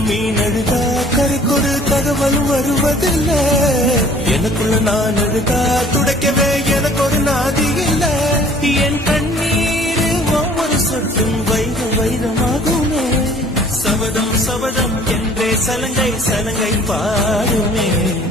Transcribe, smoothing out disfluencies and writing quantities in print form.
மீன் அழுதா கரைக்கொரு தகவல் வருவதில்லை. எனக்குள்ள நான் அழுதா துடைக்கவே எனக்கு ஒரு நாதி இல்லை. என் கண்ணீர் ஒவ்வொரு சொட்டும் வைரமாகுமே. சபதம் சபதம் என்றே சலங்கை சலங்கை பாடுமே.